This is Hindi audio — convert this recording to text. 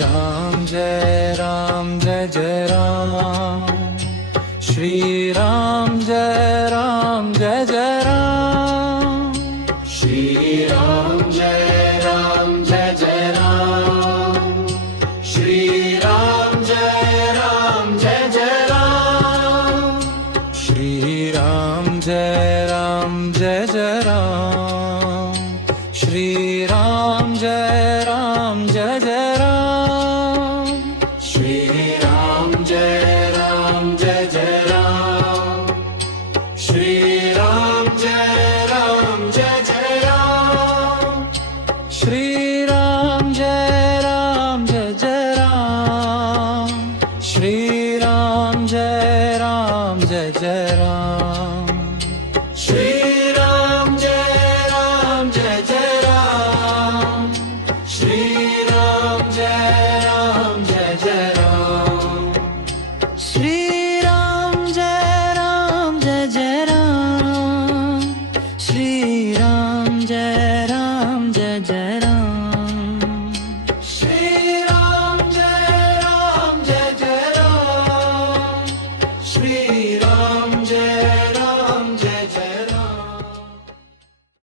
राम जय राम जय जय राम श्री राम जय राम जय जय राम श्री राम जय राम जय जय राम श्री राम जय राम जय जय राम श्री राम जय राम जय जय राम श्री राम जय राम जय जय राम श्री राम जय राम जय जय राम श्री राम जय राम जय जय राम श्री राम जय राम जय जय राम श्री राम जय राम जय जय राम श्री राम जय राम जय जय राम श्री राम जय राम जय जय राम श्री राम जय राम जय जय राम श्री राम जय राम जय जय